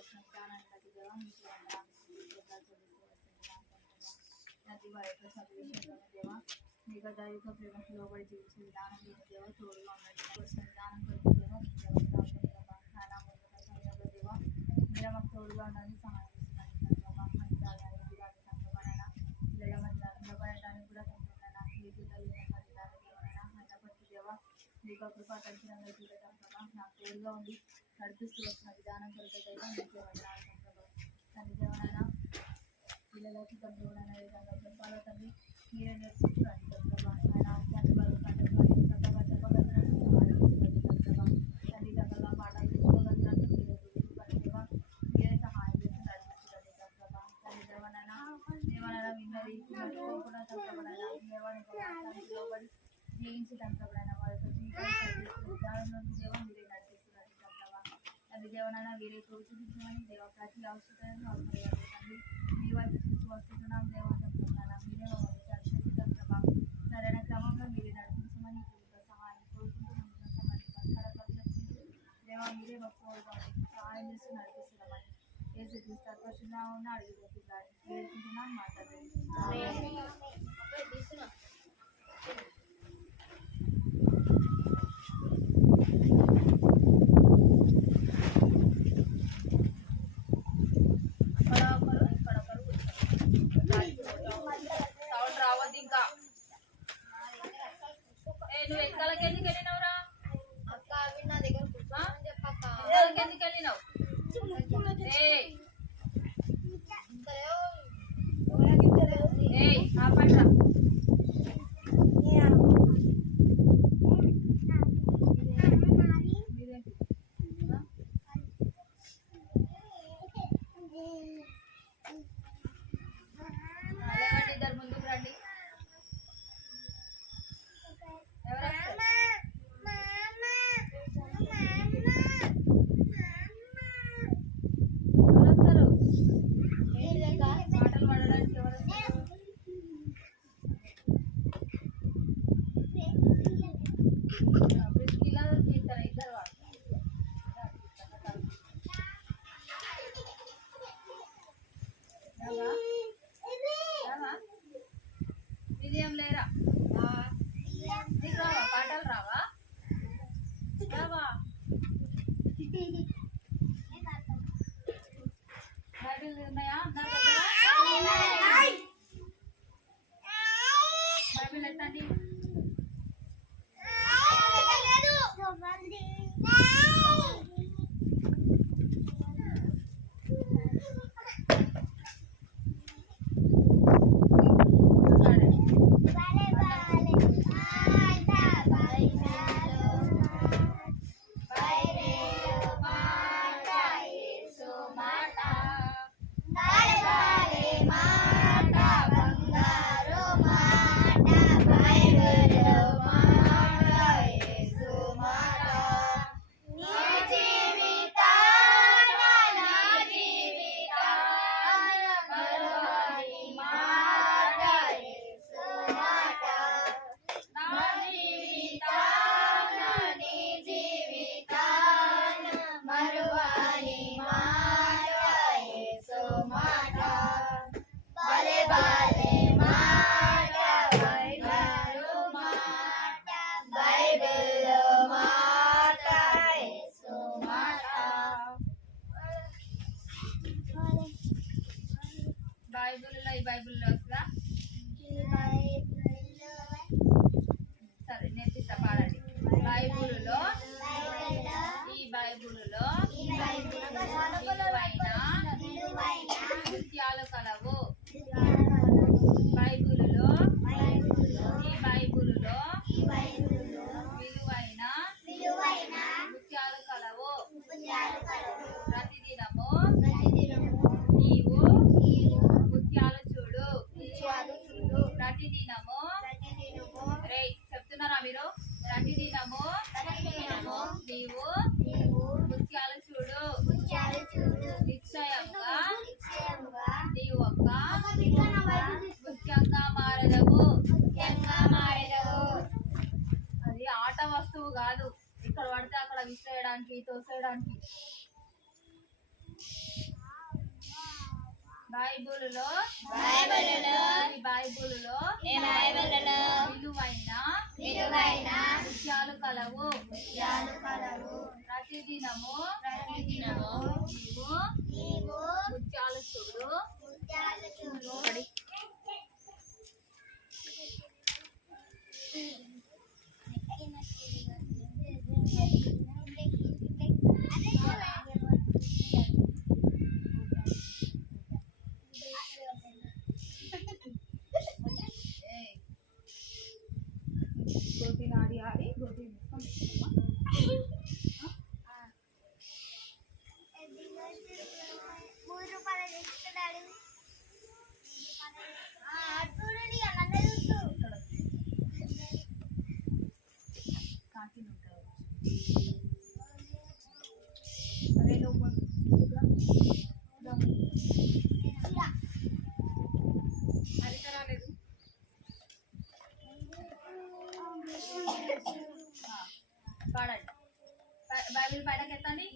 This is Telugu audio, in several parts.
వచ్చిన విధానాన్ని బట్టి దేవా మీకు నది వారి సభ విషయంలో దేవా మీకు దైవిక ప్రేమకు లోబడి జీవించే విధానం లేని దేవ తోడుగా ఉన్నట్టు వచ్చిన విధానం కొరకు దేవా దేవా మీరు మాకు తోడుగా ఉండాలని సహాయం చేస్తున్నాను పిల్లల మధ్య నిలబడటానికి కూడా కొంటున్నాను మీకు దేవా మీకు కృపా తగ్గినంగా చూడటం ప్రభా నాకు తోడుగా ఉండి నడిపిస్తూ వచ్చిన విధానం కొరకు దేవా మీకు తండ్రి దేవనైనా పిల్లలకి తండ్రి ఎవరైనా విధంగా చెప్పాలో తండ్రి మీరే నేర్చుకుంటారు ప్రభా ఆయన తండ్రి వాళ్ళు చక్కగా చెప్పగలిగినట్టు తండ్రి చక్కగా పాఠాలు తెచ్చుకోగలిగినట్టు మీరే సహాయం చేసి నడిపిస్తుంది ప్రభా తండ్రి దేవనైనా దేవనైనా విన్నది కూడా చక్కబడాలి లోబడి జయించడం ప్రభావైనా వాళ్ళతో విధానంలో దేవ మీరే నడిపిస్తున్నారు ప్రభావ తండ్రి దేవనైనా వీరే చూపించమని దేవ ప్రతి అవసరాలను తండ్రి మీ వైపు చూసి వస్తున్నాం దేవనా మీరే రక్షించడం ప్రభావ సరైన క్రమంలో మీరే నడిపించమని సహాయం కోరుకుంటూ దేవ మీరే మాకు సహాయం చేస్తూ నడిపిస్తున్నామని ఏసు సంతోషంగా ఉన్న అడిగిపోతున్నాను మాట్లాడుతున్నాను రావద్దు ఇంకా నువ్వు ఎక్కలకి ఎందుకు వెళ్ళినావురా అక్క అవి నా దగ్గర కూర్చోమని చెప్పక్క ఎందుకు వెళ్ళినావు పట్ల ఇద్దరు ముందుకు రండి పాటలు పాడడానికి ఎవరు ఇద్దరు విజయం లేరా నీకు రావా పాటలు రావా రావా బైబిల్ ఉన్నాయా అందరి దగ్గర బైబిల్ ఎత్తండి బైబిల్లో ఈ బైబిల్లో వస్తుందా సరే నేర్పిస్తా పాడండి బైబిల్లో ఈ బైబిల్లో విలువైన నృత్యాలు కలవు బైబిల్లో ఈ బైబిల్లో విలువైన నృత్యాలు కలవు ప్రతిదినము నీవు నృత్యాలు చూడు ప్రతిదినము రే చెప్తున్నారా మీరు ప్రతిదినము నీవు నృత్యాలు చూడు నిశ్చయంగా నీవు ఒక ముఖ్యంగా మారెదవు అది ఆట వస్తువు కాదు ఇక్కడ పడితే అక్కడ విసిరేయడానికి తోసేయడానికి బైబిలులో విలువైన ముత్యాలు కలవు. ప్రతిదినము నీవు ముత్యాలు చూడు. గోటీలు ఆడి గోటీ పాడండి. బైబిల్ పైనకి ఎత్తండి.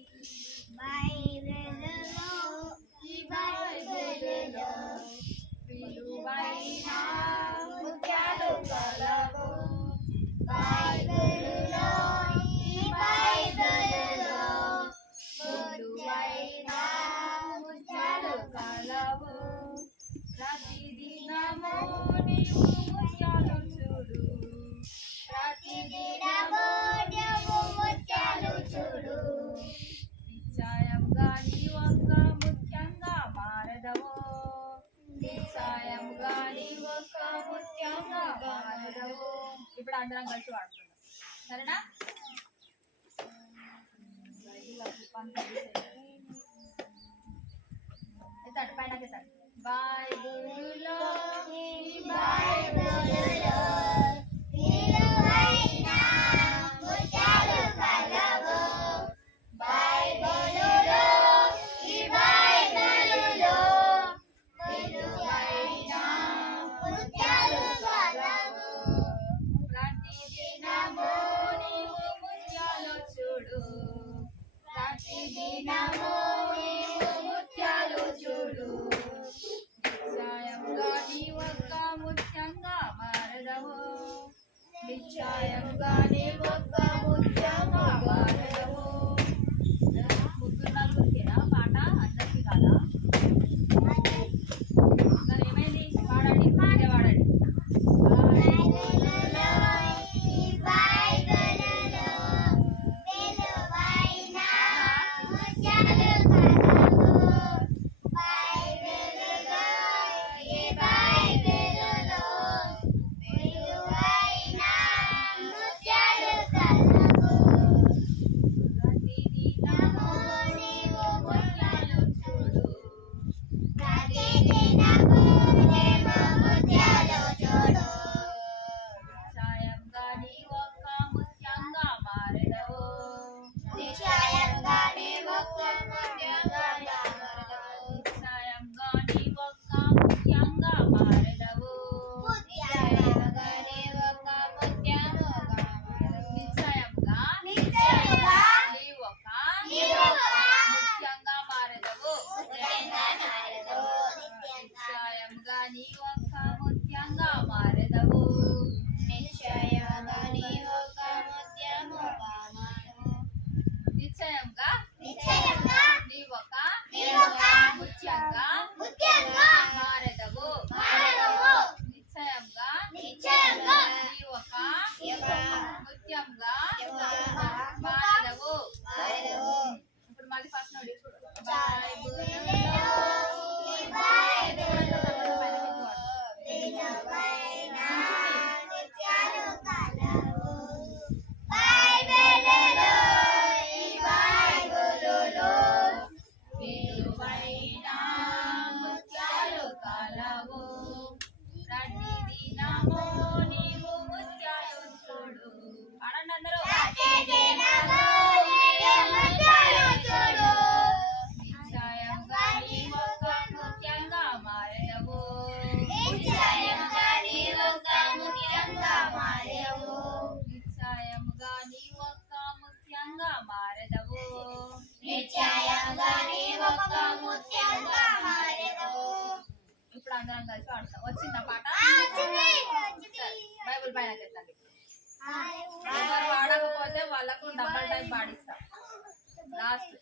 విలువైన ముత్యాలు కలవు. బైబిలులో విలువైన ముత్యాలు కలవు. ప్రతిదినము నీవు ముత్యాలు చూడు. నిశ్చయంగా నీ ఒక్క ముత్యంగా మారదవు. ఇప్పుడు అందరం కలిసి వాడుతున్నాం. సరేనా? ఎత్తాడు పైనకి ఎత్తాడు. బైబిలులో నిశ్చయంగా నీ ఒక్క ముత్యంగా మారదవు. ముగ్గురు నలుగురికేనా పాట? అందరికీ కాదా? ఏమైంది? వాడండి, మీరే వాడండి. Yeah. పెట్టండి. ఎవరు వాడకపోతే వాళ్ళకు డబల్ టైం పాడిస్తా. లాస్ట్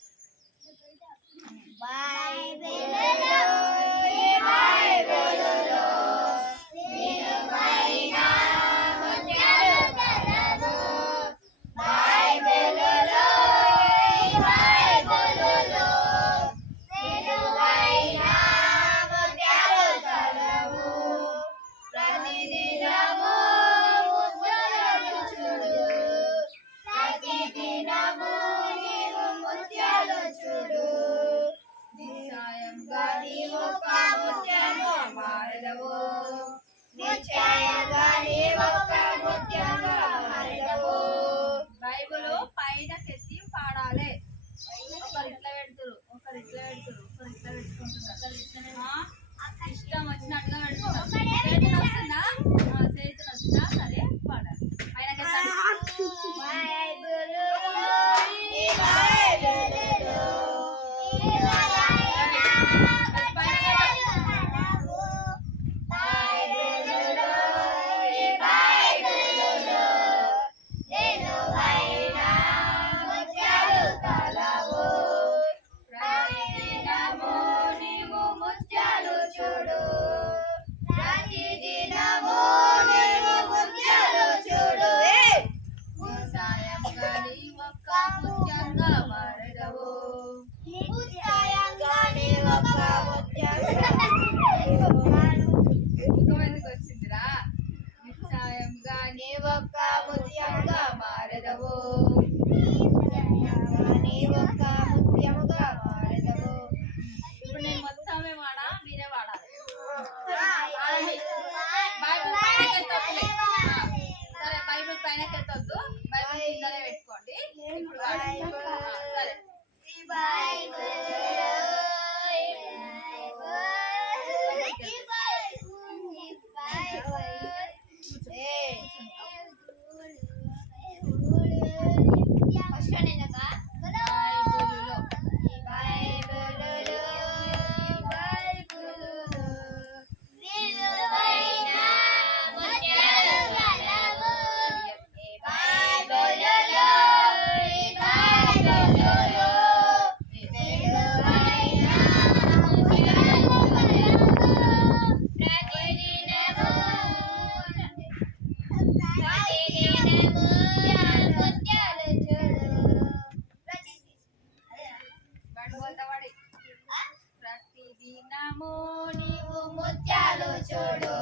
బైబుల్ పైనకెత్తి పాడాలి. ఒకరు ఇట్లా పెడుతురు, ఒకరు ఇట్లా పెడుతురు, ఒకరు ఇట్లా పెట్టుకుంటున్నారు. ఇష్టం వచ్చినట్టుగా పెడుతున్నారు. చేతులు వస్తుందా? చేతులు వస్తుందా? సరే పాడాలి. పైనకెత్తండి. ఎందుకు వచ్చిందిరా? నిశ్చయంగా నీ ఒక్క ముత్యంగా మారెదవు. ఇప్పుడు నేను మొత్తమే వాడా, మీరే వాడాలి. బైబిల్ పైనకి ఎత్తొద్దులే. సరే బైబిల్ పైనకి ఎత్తొద్దు, బైబిల్ కిందనే పెట్టుకోండి. ఇప్పుడు సరే ప్రతిదినము నీవు ముత్యాలు చూడు.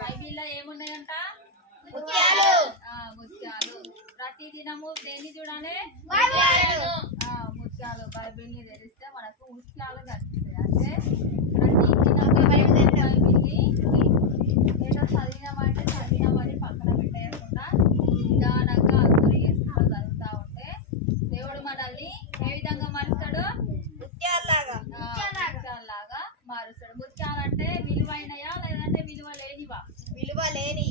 బైబిల్లో ఏమున్నాయంట? ముత్యాలు. ముత్యాలు. ప్రతిదినము దేన్ని చూడాలి? ముత్యాలు. బైబిల్ ని తెరిస్తే మనకు ముత్యాలు కనిపిస్తాయి. అంటే ప్రతిదినము బైబిల్ని ఏదో చదివినామంటే చదివినామని పక్కన పెట్టేయకుండా నిదానంగా అందరూ చేస్తూ చదువుతూ ఉంటే దేవుడు మనల్ని ఏ విధంగా మారుస్తాడు? ముత్యాల్లాగా మారుస్తాడు. ముత్యాలంటే విలువైనయా లేదంటే విలువ లేనివా? విలువ లేని.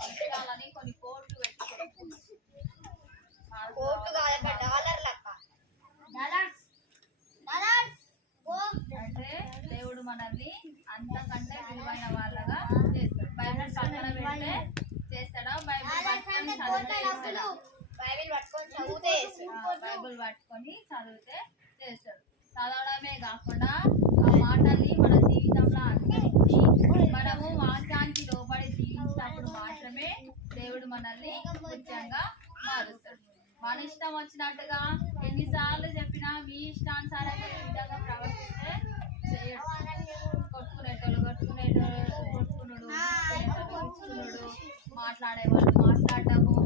ముత్యాలని కొన్ని కోట్లు పెట్టుకోవాలి. అంటే దేవుడు మనల్ని అంతకంటే విలువైన వాళ్ళగా చేస్తాడు. బైబిల్ పక్కన పెడితే చేస్తాడా? బైబిల్ పట్టుకొని చదివితే చేస్తాడు. చదవడమే కాకుండా ఆ మాటల్ని మన జీవితంలో కాబట్టి మనము వాక్యానికి లోబడి జీవించినప్పుడు మాత్రమే దేవుడు మనల్ని ముఖ్యంగా మారుస్తాడు. మన ఇష్టం వచ్చినట్టుగా ఎన్నిసార్లు చెప్పినా మీ ఇష్టానుసారంగా ఈ విధంగా ప్రవర్తిస్తే చేయడు. కొట్టుకునుడు మాట్లాడేవాళ్ళు మాట్లాడటము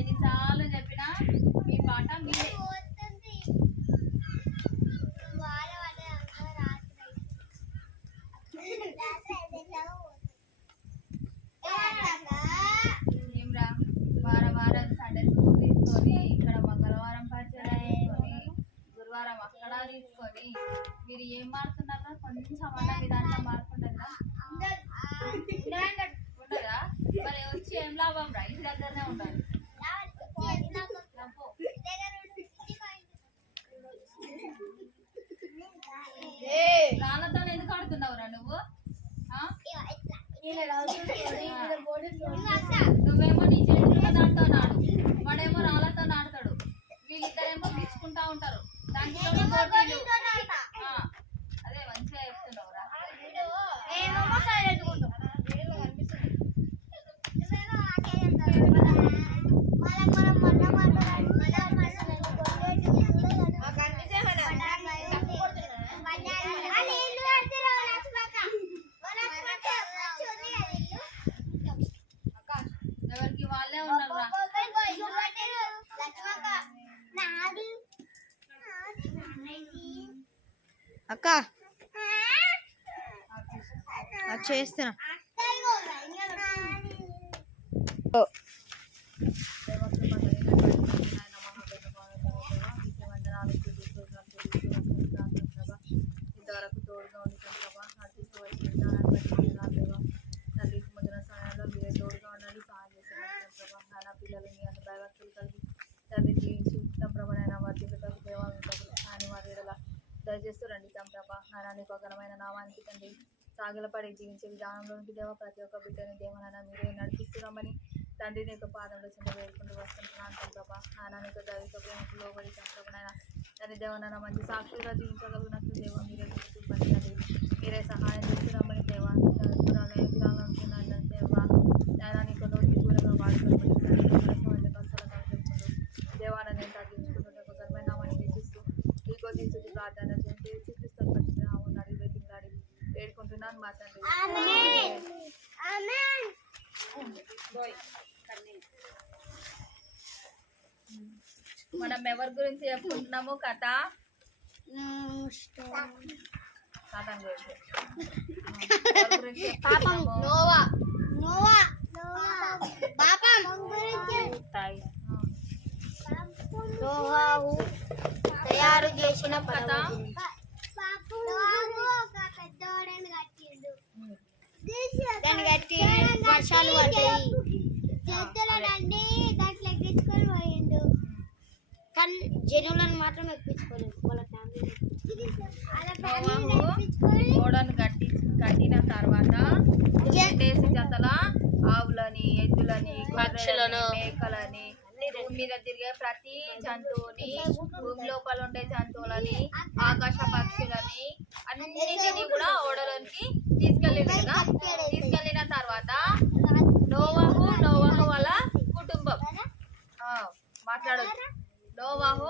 ఎన్నిసార్లు చెప్పినా మీ పాట మీరే. ఏమ్రా వారం వారం సండే స్కూల్ తీసుకొని ఇక్కడ మంగళవారం పరిచయం తీసుకొని గురువారం అక్కడ తీసుకొని మీరు ఏం మారుతున్నారా? కొంచెం అన్న మీ దాంట్లో మార్పు ఉండదా? ఉండదా? మరి వచ్చి ఏం లాభం రా? ఇంటి దగ్గరనే ఉండాలి. రాళ్ళతో ఎందుకు ఆడుతున్నావురా నువ్వు? నువ్వేమో నీ చేతుల్లో దాంతో నాడు, వాడేమో రాళ్ళతో నాడతాడు. వీళ్ళిద్దరేమో పిచ్చుకుంటా ఉంటారు. దాంట్లో అదే మంచిగా చెప్తున్నావురా. ఎవరికి వాళ్ళే ఉన్నారా? అక్క చేస్తున్నా. ఇంతవరకు తోడుగా ఉండటం ప్రభా, నడిపిస్తూ వచ్చిన విధానాన్ని బట్టి దేవా తండ్రి ముందున సమయంలో మీరే తోడుగా ఉండండి, సహాయం చేస్తున్నారు ప్రభా. నాన్న పిల్లలని అన్ని భయభక్తులు కలిగి తండ్రి జీవించి ఉత్తమ ప్రభావైన వర్ధిల్లుటకు దేవా ఆయన వారి ఎడల దయచేస్తూ రండి తమ ప్రభా. నాన్న నీకు ఘనమైన నామానికి తండ్రి సాగిలపడి జీవించే విధానంలోనికి దేవా ప్రతి ఒక్క బిడ్డని దేవనైనా మీరే నడిపిస్తున్నామని తండ్రి నీకు పాదంలో చింత వేడుకుంటూ వస్తుంటున్నాను ప్రభా. నాన్న నీకు దైవిక ప్రేమకు లోబడి ప్రభానైనా తండ్రి దేవనైనా మంచి సాక్షిగా జీవించగలిగినట్లు దేవా మీరే చూపండి తండ్రి. మీరే సహాయం చేస్తున్నామని దేవా విధానాలనుకున్నాను దేవా. నాయన నీకు నోటి కూరగా వాడుకుంటూ దేవాన్ని నేను తగ్గించుకుంటున్న ఒక ఘనమైన నామాన్ని హెచ్చిస్తూ నీకో తీసుకు ప్రార్థన చేసి శ్రీకృష్ణ ఉన్నాడు వెతికిలాడి వేడుకుంటున్నాను మా తండ్రి. మనం ఎవరి గురించి చెప్పుకుంటున్నాము? కథ గురించి తయారు చేసిన కథ. దాన్ని కట్టి వర్షాలు పడ్డాయి కానీ జనులను మాత్రం ఎక్కించుకోలేదు. వాళ్ళ ఫ్యామిలీ ఓడను కట్టిన తర్వాత 2 జతల ఆవులని, ఎద్దులని, పక్షులను, మేకలని, భూమి మీద తిరిగే ప్రతి జంతువుని, భూమి లోపల ఉండే జంతువులని, ఆకాశ పక్షులని అన్నిటినీ కూడా ఓడలోనికి తీసుకెళ్ళిన తర్వాత నోవాహు వాళ్ళ కుటుంబం మాట్లాడదు. నోవాహు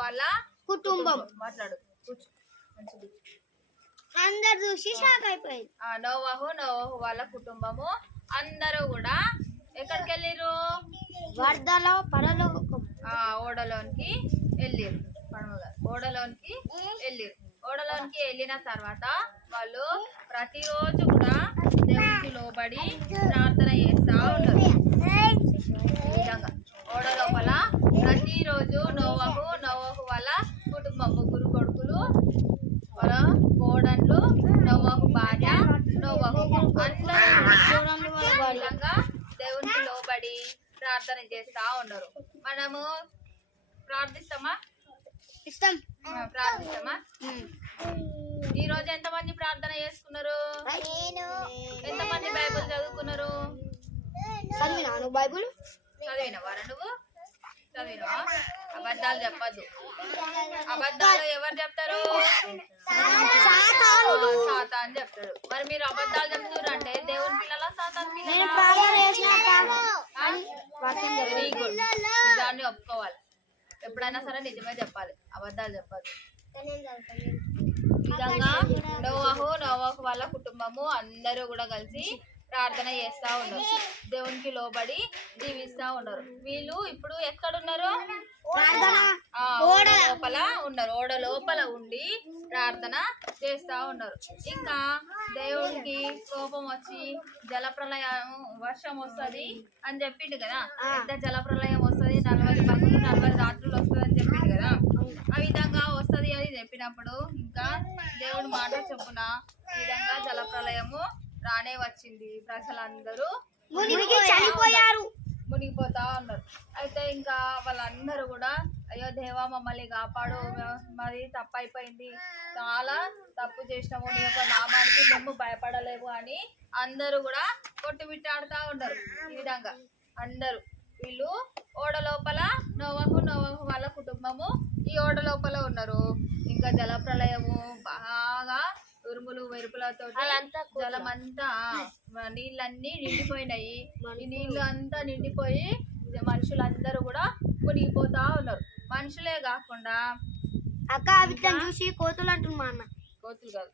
వాళ్ళ కుటుంబం మాట్లాడు. అందరు చూసి షాక్ అయిపోయింది. నోవాహు వాళ్ళ కుటుంబము అందరూ కూడా ఎక్కడికి వెళ్ళిరు? వరదలో ఓడలోనికి వెళ్ళిరు. ఓడలోనికి వెళ్ళిన తర్వాత వాళ్ళు ప్రతిరోజు కూడా దేవునికి లోబడి ప్రార్థన చేస్తా ఉన్నారు. ఈ విధంగా ఓడ లోపల ప్రతిరోజు నోవాహు వాళ్ళ కుటుంబం 3 కొడుకులు, వాళ్ళ కోడళ్ళు, నోవాహు భార్య, నోవాహు అందరూ దేవునికి లోబడి ప్రార్థన చేస్తా ఉన్నారు. మనము ప్రార్థిస్తామా? ఈ రోజు ఎంతమంది ప్రార్థన చేసుకున్నారు? ఎంతమంది బైబిల్ చదువుకున్నారు? బైబిల్ చదివినవారా నువ్వు? చదివినా అబద్ధాలు చెప్పద్దు. అబద్ధాలు ఎవరు చెప్తారు? సాతాన్ చెప్తాడు. మరి మీరు అబద్ధాలు చెప్తున్నారంటే దేవుని పిల్లల సాతాన్ పిల్లల? Very good. నిజాన్ని ఒప్పుకోవాలి. ఎప్పుడైనా సరే నిజమే చెప్పాలి, అబద్ధాలు చెప్పాలి. ఈ విధంగా నోవాహు వాళ్ళ కుటుంబము అందరూ కూడా కలిసి ప్రార్థన చేస్తా ఉన్నారు, దేవునికి లోబడి జీవిస్తా ఉన్నారు. వీళ్ళు ఇప్పుడు ఎక్కడున్నారు? ఓడ లోపల ఉన్నారు. ఓడ లోపల ఉండి ప్రార్థన చేస్తా ఉన్నారు. ఇంకా దేవునికి కోపం వచ్చి జలప్రలయం వర్షం వస్తుంది అని చెప్పిండు కదా. ఎంత జలప్రలయం వస్తుంది, 40 పగలు 40 రాత్రులు వస్తుంది అని చెప్పిండు కదా. ఆ విధంగా వస్తుంది అని చెప్పినప్పుడు ఇంకా దేవుడి మాట చొప్పున ఈ విధంగా జలప్రలయము రానే వచ్చింది. ప్రజలందరూ మునిగిపోతా ఉన్నారు. అయితే ఇంకా వాళ్ళందరూ కూడా అయ్యో దేవా మమ్మల్ని కాపాడు, మరి తప్పు అయిపోయింది, చాలా తప్పు చేసినాము, నీ యొక్క నామానికి మేము భయపడలేము అని అందరూ కూడా కొట్టుమిట్టాడుతూ ఉన్నారు. ఈ విధంగా అందరూ వీళ్ళు ఓడ లోపల నోవాహు వాళ్ళ కుటుంబము ఈ ఓడ లోపల ఉన్నారు. ఇంకా జలప్రలయము బాగా ఉరుములు మెరుపులతో జలమంతా నీళ్ళన్నీ నిండిపోయినాయి. ఈ నీళ్ళు అంతా నిండిపోయి మనుషులందరూ కూడా మునిగిపోతా ఉన్నారు. మనుషులే కాకుండా చూసి కోతులు అంటున్నా, కోతులు కాదు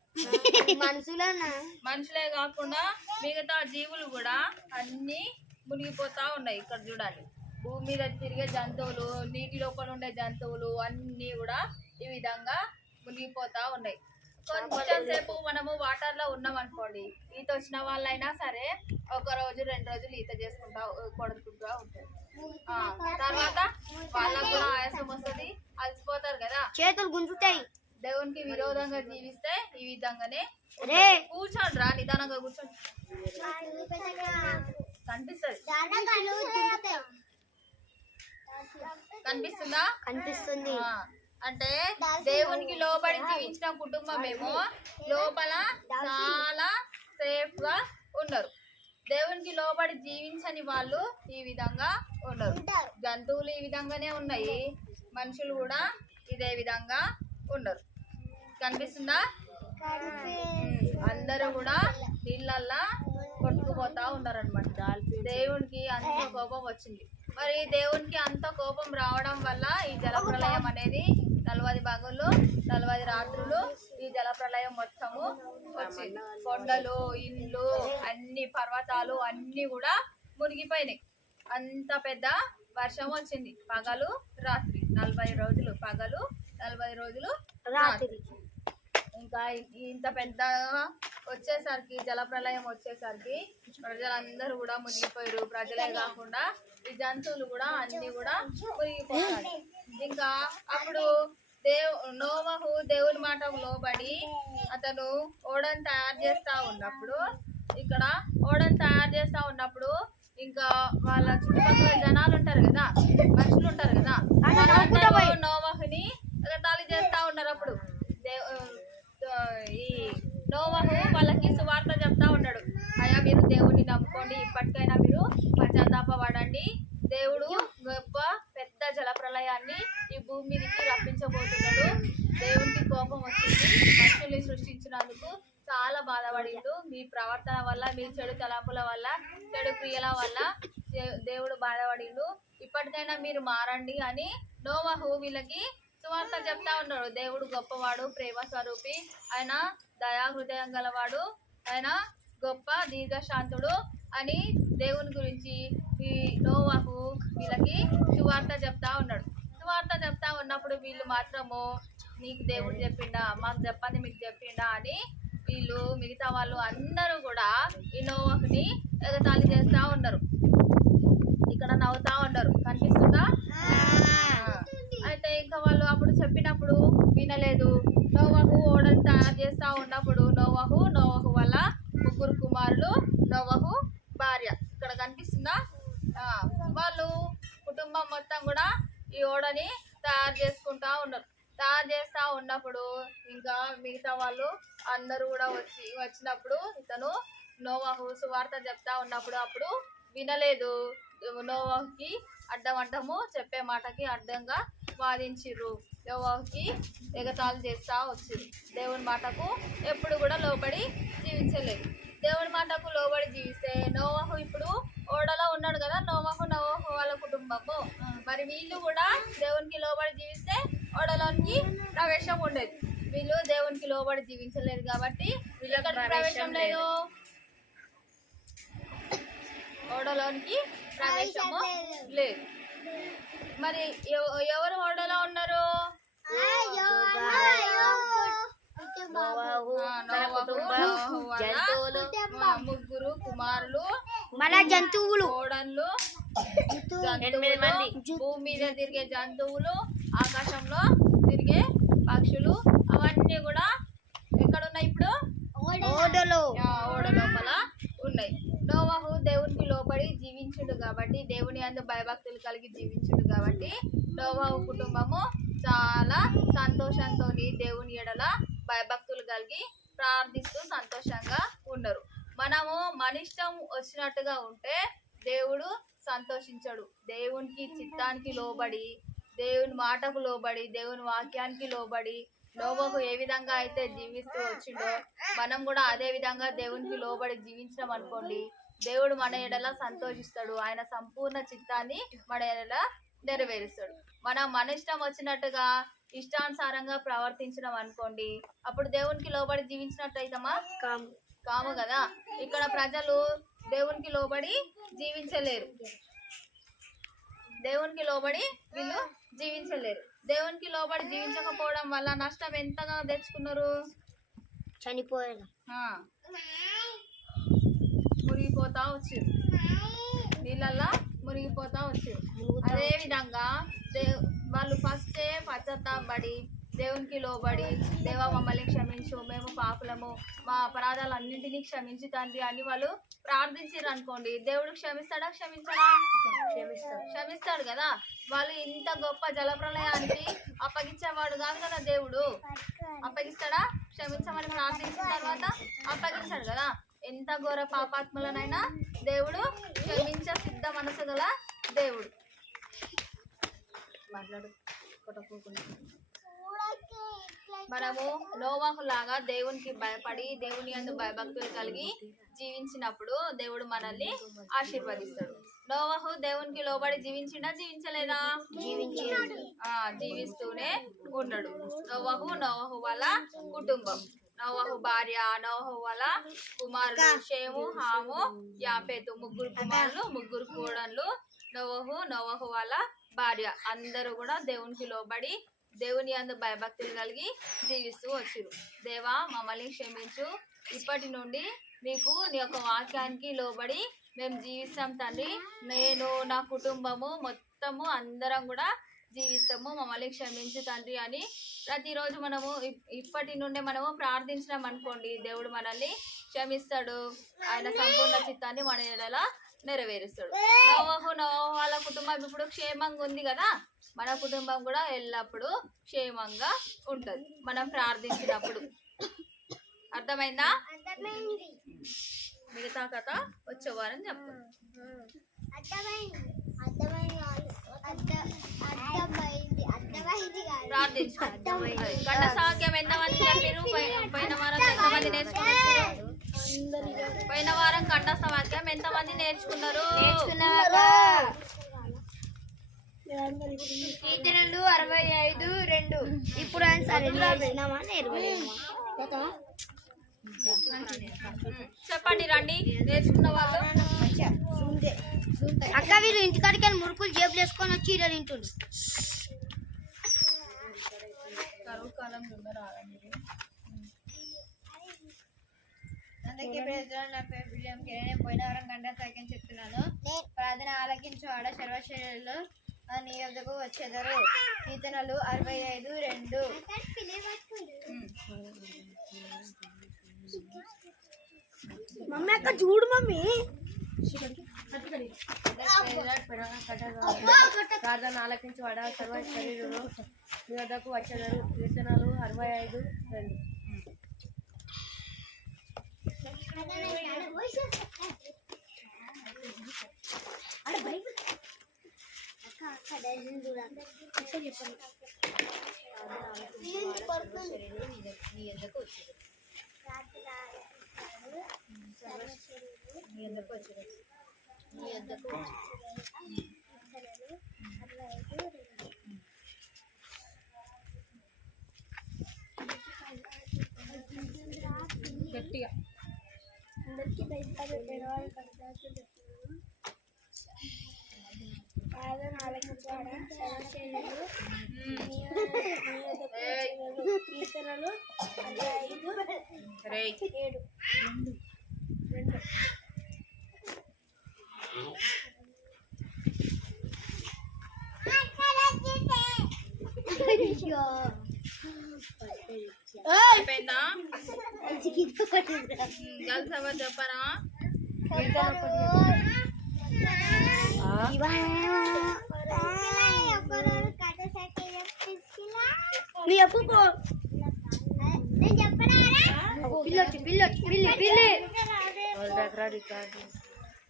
మనుషులే కాకుండా మిగతా జీవులు కూడా అన్ని మునిగిపోతా ఉన్నాయి. ఇక్కడ చూడండి, భూమి మీద తిరిగే జంతువులు, నీటి లోపల ఉండే జంతువులు అన్నీ కూడా ఈ విధంగా మునిగిపోతా ఉన్నాయి. కొంచెం సేపు మనము వాటర్ లో ఉన్నాం అనుకోండి, ఈత వచ్చిన వాళ్ళైనా సరే 1 రోజు 2 రోజులు ఈత చేసుకుంటా కొడుకుంటా ఉంటారు. తర్వాత వాళ్ళకు కూడా ఆయాసం వస్తుంది, అలసిపోతారు కదా, చేతులు గుంజుతాయి. దేవునికి విరోధంగా జీవిస్తే ఈ విధంగానే కూర్చోండి రా, నిదానంగా కూర్చోండి. కనిపిస్తుందా? కనిపిస్తుంది. అంటే దేవునికి లోబడి జీవించిన కుటుంబం ఏమో లోపల చాలా సేఫ్ గా ఉన్నారు. దేవునికి లోబడి జీవించని వాళ్ళు ఈ విధంగా ఉన్నారు. జంతువులు ఈ విధంగానే ఉన్నాయి, మనుషులు కూడా ఇదే విధంగా ఉన్నారు. కనిపిస్తుందా? అందరూ కూడా నీళ్ళల్లా కొట్టుకుపోతా ఉన్నారు అనమాట. దేవునికి అంత కోపం వచ్చింది. మరి దేవునికి అంత కోపం రావడం వల్ల ఈ జలప్రలయం అనేది 40 పగళ్ళు 40 రాత్రులు ఈ జలప్రలయం మొత్తము వచ్చింది. కొండలు, ఇండ్లు, అన్ని పర్వతాలు అన్ని కూడా మునిగిపోయినాయి. అంత పెద్ద వర్షం వచ్చింది. పగలు రాత్రి 40 రోజులు పగలు 40 రోజులు రాత్రి. ఇంకా ఇంత పెద్దగా వచ్చేసరికి జలప్రలయం వచ్చేసరికి ప్రజలందరూ కూడా మునిగిపోయారు. ప్రజలే కాకుండా ఈ జంతువులు కూడా అన్ని కూడా మునిగిపోతాయి. ఇంకా అప్పుడు నోవహు దేవుని మాట లోబడి అతను ఓడను తయారు చేస్తా ఉన్నప్పుడు, ఇక్కడ ఓడను తయారు చేస్తా ఉన్నప్పుడు ఇంకా వాళ్ళ చుట్టుపక్కల జనాలు ఉంటారు కదా, మనుషులు ఉంటారు కదా, వాళ్ళందరూ నోవహుని ఎగతాళి చేస్తా ఉన్నారు. అప్పుడు ఈ నోవహు వాళ్ళకి సువార్త చెప్తా ఉన్నాడు, అయ్యా మీరు దేవుడిని నమ్ముకోండి, ఇప్పటికైనా మీరు పశ్చాత్తాపపడండి, దేవుడు గొప్ప పెద్ద జలప్రలయాన్ని ఈ భూమి మీదకి రప్పించబోతున్నాడు. దేవునికి కోపం వచ్చింది, మనుషుల్ని సృష్టించినందుకు చాలా బాధపడిండు. మీ ప్రవర్తన వల్ల, మీ చెడు తలంపుల వల్ల, చెడు క్రియల వల్ల దేవుడు బాధపడిండు. ఇప్పటికైనా మీరు మారండి అని నోవహు వీళ్ళకి సువార్త చెప్తా ఉన్నాడు. దేవుడు గొప్పవాడు, ప్రేమ స్వరూపి, ఆయన దయా హృదయం గలవాడు, ఆయన గొప్ప దీర్ఘశాంతుడు అని దేవుని గురించి ఈ నోవహు వీళ్ళకి సువార్త చెప్తా ఉన్నాడు. సువార్త చెప్తా ఉన్నప్పుడు వీళ్ళు మాత్రము నీకు దేవుడు చెప్పిండా, మాకు చెప్పండి మీకు చెప్పిండా అని వీళ్ళు మిగతా వాళ్ళు అందరూ కూడా ఈ నోవహుని ఎగతాళి చేస్తా ఉన్నారు. ఇక్కడ నవ్వుతా ఉన్నారు. కనిపిస్తుందా? అయితే ఇంకా వాళ్ళు అప్పుడు చెప్పినప్పుడు వినలేదు. నోవహు ఓడను తయారు చేస్తా ఉన్నప్పుడు నోవహు వాళ్ళ 3 కుమారులు, నోవహు భార్య ఇక్కడ కనిపిస్తుందా? వాళ్ళు కుటుంబం మొత్తం కూడా ఈ ఓడని తయారు చేసుకుంటా ఉన్నారు. తయారు చేస్తా ఉన్నప్పుడు ఇంకా మిగతా వాళ్ళు అందరూ కూడా వచ్చినప్పుడు ఇతను నోవహు సువార్త చెప్తా ఉన్నప్పుడు అప్పుడు వినలేదు. నోవాహుకి అడ్డము చెప్పే మాటకి అడ్డంగా వాదించిర్రు. నోవాహుకి ఎగతాళి చేస్తా వచ్చిర్రు. దేవుని మాటకు ఎప్పుడు కూడా లోబడి జీవించలేదు. దేవుని మాటకు లోబడి జీవిస్తే నోవాహు ఇప్పుడు ఓడలో ఉన్నాడు కదా, నోవాహు వాళ్ళ కుటుంబము. మరి వీళ్ళు కూడా దేవునికి లోబడి జీవిస్తే ఓడలోనికి ప్రవేశం ఉండేది. వీళ్ళు దేవునికి లోబడి జీవించలేదు కాబట్టి వీళ్ళకి ప్రవేశం లేదు. ఓడలోనికి ప్రవేశము లేదు. మరి ఎవరు ఓడలో ఉన్నారు? ముగ్గురు కుమారులు, మన జంతువులు, కోడళ్ళు, భూమి మీద తిరిగే జంతువులు, ఆకాశంలో తిరిగే పక్షులు, అవన్నీ కూడా ఎక్కడున్నాయి ఇప్పుడు? ఓడ లోపల ఉన్నాయి. నోవాహు దేవునికి లోబడి జీవించుడు కాబట్టి, దేవుని యందు భయభక్తులు కలిగి జీవించుడు కాబట్టి నోవాహు కుటుంబము చాలా సంతోషంతో దేవుని ఎడల భయభక్తులు కలిగి ప్రార్థిస్తూ సంతోషంగా ఉన్నారు. మనము మన ఇష్టం వచ్చినట్టుగా ఉంటే దేవుడు సంతోషించడు. దేవునికి చిత్తానికి లోబడి, దేవుని మాటకు లోబడి, దేవుని వాక్యానికి లోబడి నోవాహు ఏ విధంగా అయితే జీవిస్తూ వచ్చిండో మనం కూడా అదే విధంగా దేవునికి లోబడి జీవించడం అనుకోండి, దేవుడు మన ఎడల సంతోషిస్తాడు. ఆయన సంపూర్ణ చిత్తాన్ని మన ఎడల నెరవేరుస్తాడు. మనం మన ఇష్టం వచ్చినట్టుగా ఇష్టానుసారంగా ప్రవర్తించడం అనుకోండి, అప్పుడు దేవునికి లోబడి జీవించినట్టయితమా? కాము కదా. ఇక్కడ ప్రజలు దేవునికి లోబడి జీవించలేరు. దేవునికి లోబడి వీళ్ళు జీవించలేరు. దేవునికి లోబడి జీవించకపోవడం వల్ల నష్టం ఎంతగా తెచ్చుకున్నారు? చనిపోయారు, మునిగిపోతా వచ్చారు, నీళ్ళల్లో మునిగిపోతా వచ్చారు. అదే విధంగా వాళ్ళు ఫస్టే పశ్చాత్తాపడి దేవునికి లోబడి, దేవా మమ్మల్ని క్షమించు, మేము పాపులము, మా అపరాధాలన్నింటినీ క్షమించి తండ్రి అని వాళ్ళు ప్రార్థించారు అనుకోండి, దేవుడు క్షమిస్తాడా? క్షమించడా? క్షమిస్తాడు కదా. వాళ్ళు ఇంత గొప్ప జలప్రలయానికి అప్పగించేవాడు కాదు కదా దేవుడు. అప్పగిస్తాడా? క్షమించమని ప్రార్థించిన తర్వాత అప్పగించాడు కదా. ఎంత ఘోర పాపాత్ములనైనా దేవుడు క్షమించే సిద్ధ మనసు గల దేవుడు. మాట్లాడు కొట్టకుండా. మనము నోవాహు లాగా దేవునికి భయపడి దేవుని యందు భయభక్తులు కలిగి జీవించినప్పుడు దేవుడు మనల్ని ఆశీర్వదిస్తాడు. నోవాహు దేవునికి లోబడి జీవించిండా? జీవించలేదా? జీవిస్తూనే ఉన్నాడు. నోవాహు వాళ్ళ కుటుంబం, నోవాహు భార్య, నోవాహు వాళ్ళ కుమారులు షేము, హాము, యాపేతు, ముగ్గురు కుమారులు, ముగ్గురు కోడళ్ళు, నోవాహు వాళ్ళ భార్య అందరూ కూడా దేవునికి లోబడి దేవుని యందు భయభక్తులు కలిగి జీవిస్తూ వచ్చిరు. దేవా మమ్మల్ని క్షమించు, ఇప్పటి నుండి నీకు నీ యొక్క వాక్యానికి లోబడి మేము జీవిస్తాం తండ్రి, నేను నా కుటుంబము మొత్తము అందరం కూడా జీవిస్తాము, మమ్మల్ని క్షమించు తండ్రి అని ప్రతిరోజు మనము ఇప్పటి నుండి మనము ప్రార్థించడం అనుకోండి, దేవుడు మనల్ని క్షమిస్తాడు. ఆయన సంపూర్ణ చిత్తాన్ని మన ఎడల నెరవేరుస్తాడు. నోవాహు వాళ్ళ కుటుంబం ఇప్పుడు క్షేమంగా ఉంది కదా, మన కుటుంబం కూడా ఎల్లప్పుడూ క్షేమంగా ఉంటుంది మనం ప్రార్థించినప్పుడు. అర్థమైందా? మిగతా కథ వచ్చే వారం చెప్తాను. ప్రార్థించుకోండి. గంట సాఖ్యం ఎంతమంది చెప్పారు? పోయిన వారం ఎంతమంది నేర్చుకున్నారు? పోయిన వారం కంఠస్థ వాక్యం ఎంతమంది నేర్చుకున్నారు? కీర్తనలు 65:2. ఇప్పుడు చెప్పండి రండి నేర్చుకున్న వాళ్ళు. అక్క వీళ్ళు ఇంటికాడికి వెళ్ళి మురుకులు జేబులు వేసుకొని వచ్చి ఇలా తింటుండ్రు. కరువు కాలం అందరికీ ప్రేజలార్డ్. నా పేరు విలియం కే. నేను పోయిన వారం గంట సాక్యం చెప్తున్నాను. ప్రార్థన ఆలకించు ఆడ సర్వశరీరులు నీ వద్దకు వచ్చేదరు. కీర్తనలు 65:2. మమ్మీ అక్క చూడు మమ్మీ. ప్రార్థన ఆలకించు ఆడ సర్వ శరీరులు నీ వద్దకు వచ్చేదరు. కీర్తనలు 65:2. నీ ఎద్దకు వచ్చేది నీ ఎద్దకు వచ్చేది నీ ఎద్దకు గట్టిగా అందరికీ దయచేసి పేదవాళ్ళు కష్టాలు ప్రార్థన ఆలకించాడా సర్వశైలులు కీర్తనలు 5:7 2 అయిపోయిందా గర్ల్స్ ఎవరు చెప్పరా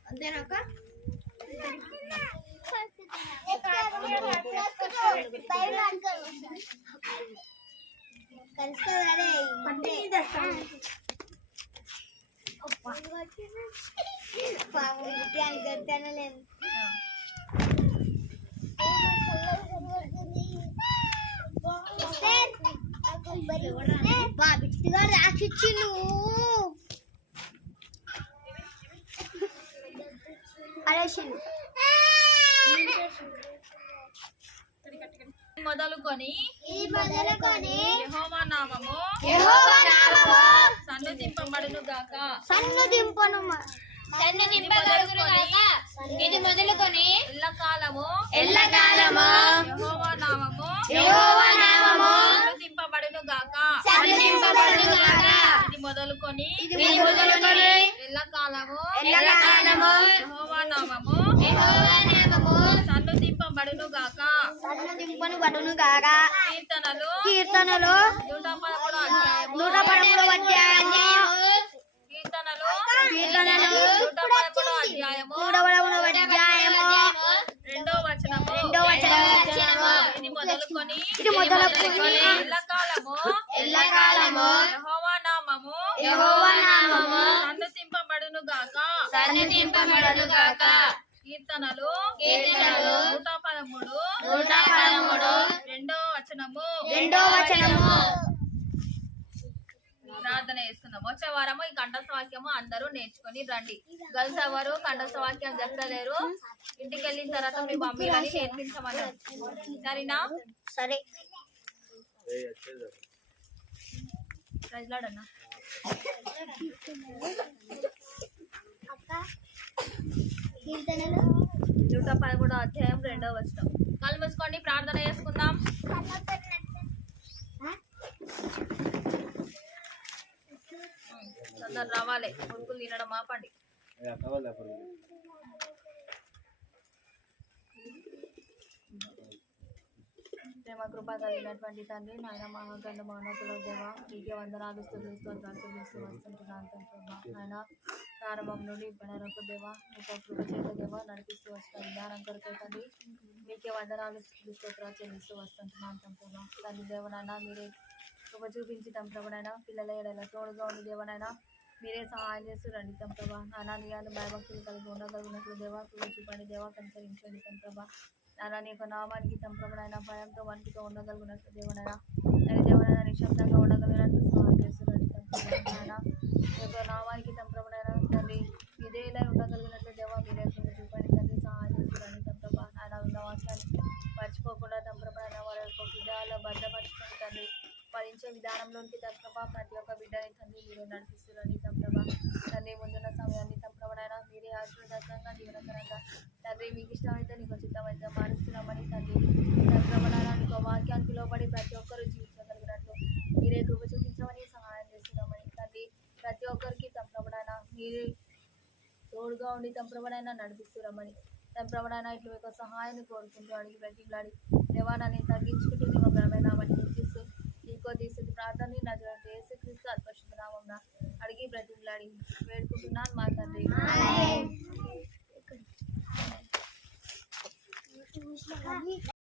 అంతేనాక బిట్టుగా రాసిచ్చి నువ్వు మొదలుకొని యెహోవా నామము సన్నుతింపబడును గాక ఇది మొదలుకొని ఎల్లకాలము యెహోవా నామము సన్నుతింపబడును గాక ఇది మొదలుకొని ఎల్లకాలము యెహోవా నామము సన్నుతింపబడును గాక కీర్తనలు 113 అధ్యాయము కీర్తనలు 113 అధ్యాయము 2వ వచనము ఇది మొదలుకొని ఎల్లకాలము యెహోవా నామము సన్నుతింపబడును గాక కీర్తనలు 113 2వ వచనము ప్రార్థన చేస్తున్నాం. వచ్చే వారము ఈ కంఠస్థ వాక్యము అందరూ నేర్చుకొని రండి. గర్ల్స్ ఎవరు కంఠస్థ వాక్యం చెప్తలేరు, ఇంటికి వెళ్ళిన తర్వాత మీ మమ్మీలని నేర్పించమన్నారు. సరేనా? సరే. ప్రజలాడన్నా 113 అధ్యాయం 2వ వచనం. కళ్ళు మూసుకోండి, ప్రార్థన చేసుకుందాం. అందరు రావాలి, మురుకులు తినడం ఆపండి. ప్రేమ కృప కలిగినటువంటి తండ్రి, నాయన మహాగండ మానవుల దేవ, నీకే వందనాలు వస్తుంటున్నాను తండ్రి. ఆయన ప్రారంభం నుండి ఇప్పటి వరకు దేవ, నీకు కృప చేత దేవ నడిపిస్తూ వస్తున్న విధానం కొరకే తండ్రి, మీకే వందనాలు స్తోత్రాలు చెల్లిస్తూ వస్తుంటున్నాను తండ్రి. తండ్రి దేవనైనా మీరే కృప చూపించి తండ్రవనైనా పిల్లల ఏడైనా తోడుగా ఉండి దేవనైనా మీరే సహాయం చేస్తూ రండి తండ్రబా. నానా నీ భయభక్తులు కలిగి ఉండగలిగినట్లు దేవా కృప చూపండి దేవా, కనికరించండి తండ్రబా. నానా నీ యొక్క నామానికి తండ్రబనైనా భయంతో వణికితో ఉండగలిగినట్లు దేవనైనా నది దేవనైనా నిశ్శబ్దంగా ఉండగలిగినట్లు సహాయం చేస్తూ రండి తండ్రబా. నీ యొక్క నామానికి తండ్రబనైనా తండ్రి ఇదేలా ఉండగలిగినట్లు దేవా మీరే కృప చూపండి తండ్రి, సహాయం చేస్తూ రండి తండ్రబా. నాయన ఉన్న వాక్యాన్ని మర్చిపోకుండా తండ్రబనైనా వారి యొక్క హృదయాల్లో భద్రపరచుకొని తండ్రి ఫలించే విధానంలోనికి తండ్రబా ప్రతి ఒక్క బిడ్డని తండ్రి మీరే నడిపిస్తురండి తండ్రబా. తండ్రి ముందున్న సమయాన్ని తండ్రబనైనా మీరే ఆశీర్వాదంగా జీవనకరంగా తండ్రి మీకు ఇష్టమైతే నీకు చిత్తమైతే మారుస్తున్నామని తండ్రి తండ్రబనైనా నీకు వాక్యానికి లోబడి ప్రతి ఒక్కరూ జీవించగలిగినట్లు మీరే కృప చూపించమని సహాయం చేస్తున్నామని తండ్రి. ప్రతి ఒక్కరికి తండ్రబనైనా మీరే తోడుగా ఉండి తండ్రబనైనా నడిపిస్తున్నామని తండ్రబనైనా ఇట్లా యొక్క సహాయాన్ని కోరుకుంటూ అడిగి బ్రతిలాడి దేవాన్ని తగ్గించుకుంటూ నీ ఘనమైన నామాన్ని హెచ్చిస్తూ నీకో తీసేది ప్రార్థన నజరేయుడైన యేసుక్రీస్తు అద్భుత నామమున అడిగి బ్రతిలాడి వేడుకుంటున్నాను మా తండ్రి. చేసినా కానీ